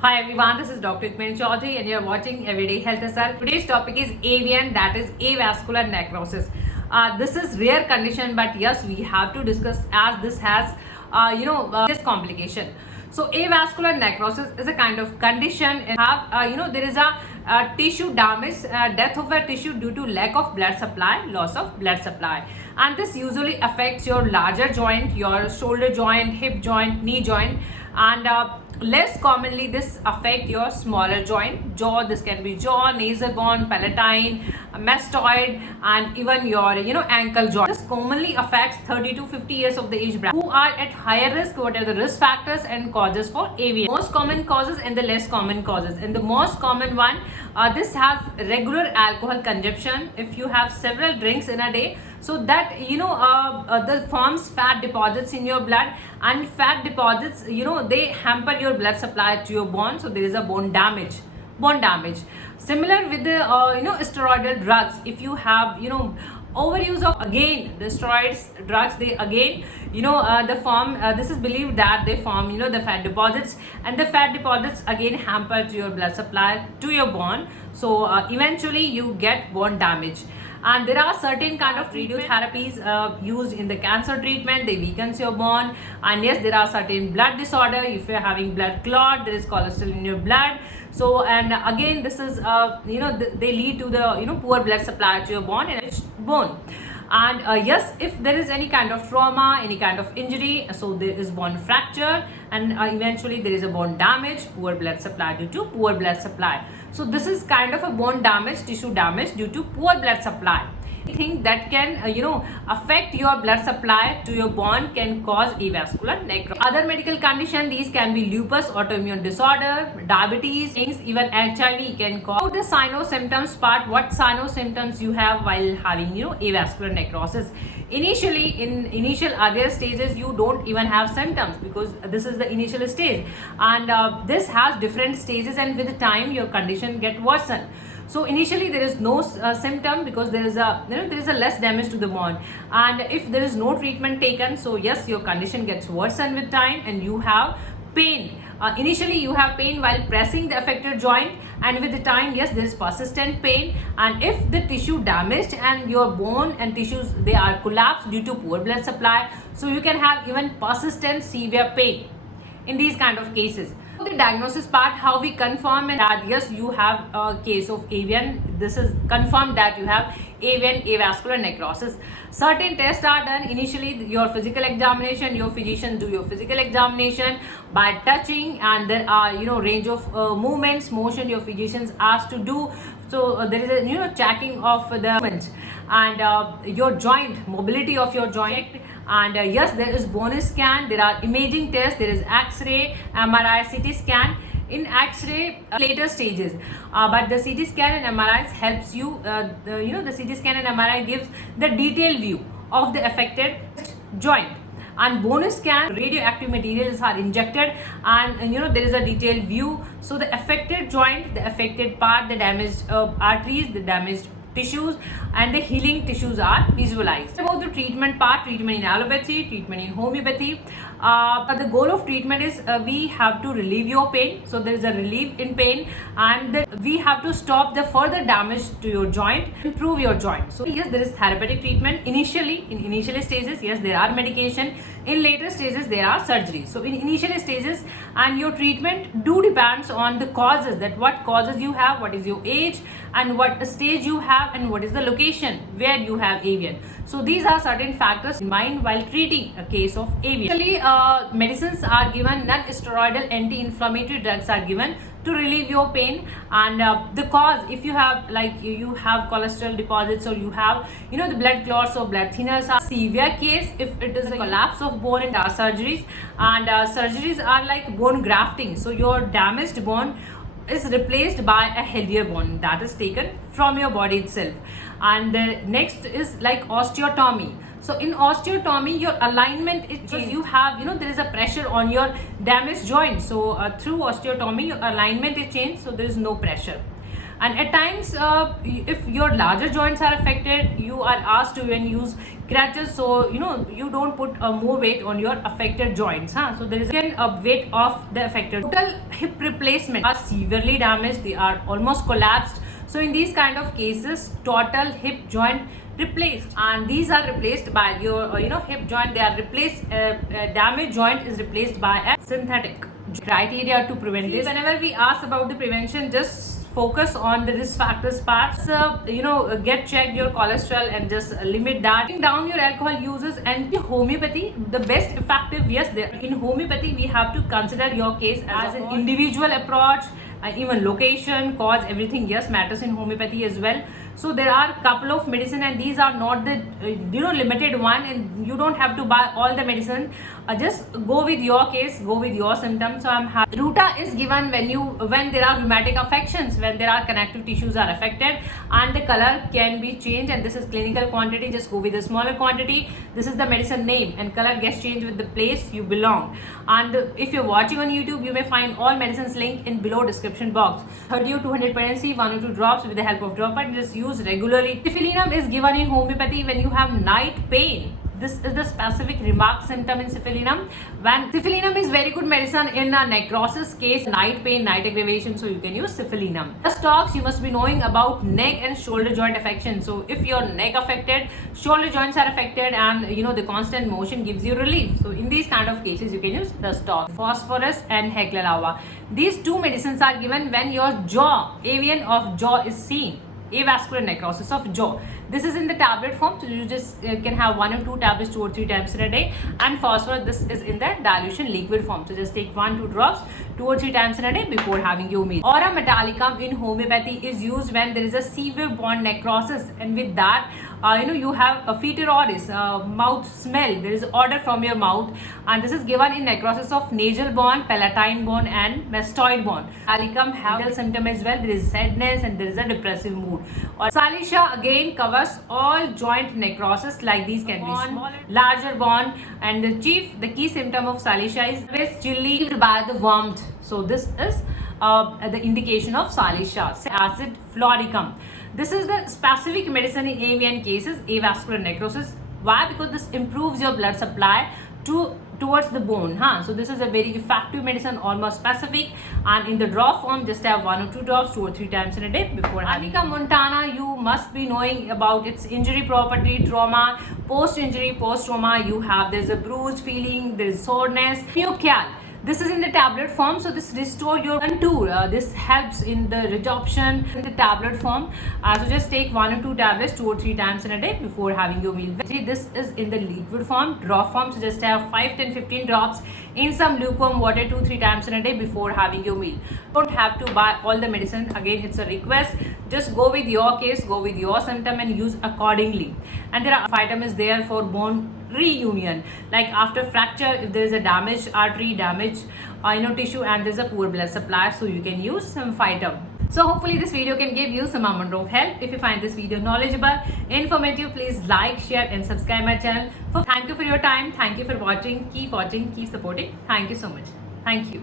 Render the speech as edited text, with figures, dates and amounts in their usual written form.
Hi everyone, this is Dr.RUkmani Choudhary and you are watching Everyday Health SR. Today's topic is AVN, that is avascular necrosis. This is rare condition, but yes, we have to discuss as this has this complication. So avascular necrosis is a kind of condition and there is a tissue damage, death of a tissue due to lack of blood supply, loss of blood supply, and this usually affects your larger joint, your shoulder joint, hip joint, knee joint, and less commonly this affect your smaller joint, jaw. This can be jaw, nasal bone, palatine, mastoid, and even your ankle joint. This commonly affects 30 to 50 years of the age bracket. Who are at higher risk? What are the risk factors and causes for AVN? Most common causes and the less common causes. And the most common one, this has regular alcohol consumption. If you have several drinks in a day, so that that forms fat deposits in your blood, and fat deposits they hamper your blood supply to your bone, so there is a bone damage. Similar with the steroidal drugs. If you have overuse of again the steroids drugs, they again the form this is believed that they form the fat deposits, and the fat deposits again hamper to your blood supply to your bone, so eventually you get bone damage. And there are certain kind of radiotherapies used in the cancer treatment. They weakens your bone. And yes, there are certain blood disorder. If you're having blood clot, there is cholesterol in your blood. So, and again, this is they lead to the poor blood supply to your bone and its bone. And yes, if there is any kind of trauma, any kind of injury, so there is bone fracture, and eventually there is a bone damage, poor blood supply due to poor blood supply. So this is kind of a bone damage, tissue damage due to poor blood supply. Anything that can affect your blood supply to your bone can cause avascular necrosis. Other medical condition, these can be lupus, autoimmune disorder, diabetes, things, even HIV can cause. The sign-symptoms part, what sign-symptoms you have while having avascular necrosis. Initially, in initial earlier stages, you don't even have symptoms because this is the initial stage, and this has different stages, and with the time your condition get worsened. So initially there is no symptom because there is a less damage to the bone, and if there is no treatment taken, so yes, your condition gets worsened with time and you have pain. Initially you have pain while pressing the affected joint, and with the time, yes, there is persistent pain. And if the tissue damaged and your bone and tissues, they are collapsed due to poor blood supply, so you can have even persistent severe pain in these kind of cases. The diagnosis part, how we confirm that yes, you have a case of AVN. This is confirmed that you have AVN, avascular necrosis. Certain tests are done initially. Your physical examination, your physician do your physical examination by touching, and there are range of movements, motion your physicians asked to do. So there is a checking of the movements and your joint mobility of your joint. And yes, there is bone scan, there are imaging tests, there is X-ray, MRI, CT scan. In X-ray, later stages, but the CT scan and MRI helps you. The CT scan and MRI gives the detailed view of the affected joint. And bone scan, radioactive materials are injected, and there is a detailed view. So the affected joint, the affected part, the damaged arteries, the damaged tissues, and the healing tissues are visualized. About the treatment part, treatment in allopathy, treatment in homeopathy. But the goal of treatment is we have to relieve your pain. So there is a relief in pain, and we have to stop the further damage to your joint, improve your joint. So yes, there is therapeutic treatment initially. In initial stages, yes, there are medication. In later stages, there are surgeries. So in initial stages, and your treatment do depends on the causes, that what causes you have, what is your age, and what stage you have, and what is the location where you have AVN. So these are certain factors in mind while treating a case of AVN. Actually, medicines are given, non-steroidal anti-inflammatory drugs are given to relieve your pain, and the cause, if you have you have cholesterol deposits, or you have the blood clots or blood thinners, are severe case. If it is a collapse of bone, and are surgeries, and surgeries are like bone grafting. So your damaged bone is replaced by a healthier bone that is taken from your body itself. And the next is like osteotomy. So in osteotomy, your alignment is changed. You have there is a pressure on your damaged joint, so through osteotomy your alignment is changed, so there is no pressure. And at times, if your larger joints are affected, you are asked to even use crutches, so you don't put more weight on your affected joints. So there is again a weight of the affected. Total hip replacement are severely damaged, they are almost collapsed. So in these kind of cases, total hip joint replaced, and these are replaced by your hip joint. They are replaced. Damaged joint is replaced by a synthetic. Criteria to prevent this. Whenever we ask about the prevention, just focus on the risk factors parts. Get checked your cholesterol and just limit that. Bring down your alcohol uses. And homeopathy, the best effective, yes, in homeopathy we have to consider your case as an individual approach. Even location, cause, everything, yes, matters in homeopathy as well. So there are couple of medicine, and these are not the limited one, and you don't have to buy all the medicine. Just go with your case, go with your symptoms. So I'm happy. Ruta is given when there are rheumatic affections, when there are connective tissues are affected, and the color can be changed. And this is clinical quantity. Just go with a smaller quantity. This is the medicine name, and color gets changed with the place you belong. And if you're watching on YouTube, you may find all medicines link in below description box. 30 or 200 potency, 1 or 2 drops with the help of dropper. Just use regularly. Syphilinum is given in homeopathy when you have night pain. This is the specific remark symptom in syphilinum. When syphilinum is very good medicine in a necrosis case, night pain, night aggravation, so you can use syphilinum. The stocks, you must be knowing about neck and shoulder joint affection. So if your neck affected, shoulder joints are affected, and the constant motion gives you relief. So in these kind of cases, you can use the stock. Phosphorus and Hecla. These two medicines are given when your jaw, avian of jaw is seen. Avascular necrosis of jaw. This is in the tablet form, so you just can have 1 or 2 tablets 2 or 3 times in a day. And phosphorus, this is in the dilution liquid form, so just take 1-2 drops 2 or 3 times in a day before having your meal. Aura metallicum in homeopathy is used when there is a severe bone necrosis, and with that you have a fetor oris, mouth smell, there is odor from your mouth, and this is given in necrosis of nasal bone, palatine bone, and mastoid bone. Metallicum have symptom as well. There is sadness and there is a depressive mood. Or Salisha again covers all joint necrosis, like these can be smaller, larger bone, and the key symptom of Salisha is always chilly by the warmth. So this is the indication of Salisha. Acid floricum. This is the specific medicine in avian cases, avascular necrosis. Why? Because this improves your blood supply towards the bone. So this is a very effective medicine, almost specific, and in the drop form, just have 1 or 2 drops 2 or 3 times in a day before having. Arnica montana, you must be knowing about its injury property, trauma, post-injury, post-trauma. There's a bruised feeling, there is soreness. Homeocal. This is in the tablet form, so this restores your contour. This helps in the resorption in the tablet form. So just take 1 or 2 tablets 2 or 3 times in a day before having your meal. This is in the liquid form, drop form, so just have 5, 10, 15 drops in some lukewarm water 2-3 times in a day before having your meal. Don't have to buy all the medicine. Again, it's a request. Just go with your case, go with your symptom, and use accordingly. And there are vitamins there for bone reunion, like after fracture, if there is a damaged artery, damaged tissue, and there's a poor blood supply, so you can use some phytum. So hopefully this video can give you some amount of help. If you find this video knowledgeable, informative, please like, share, and subscribe my channel. Thank you for your time. Thank you for watching. Keep watching, keep supporting. Thank you so much. Thank you.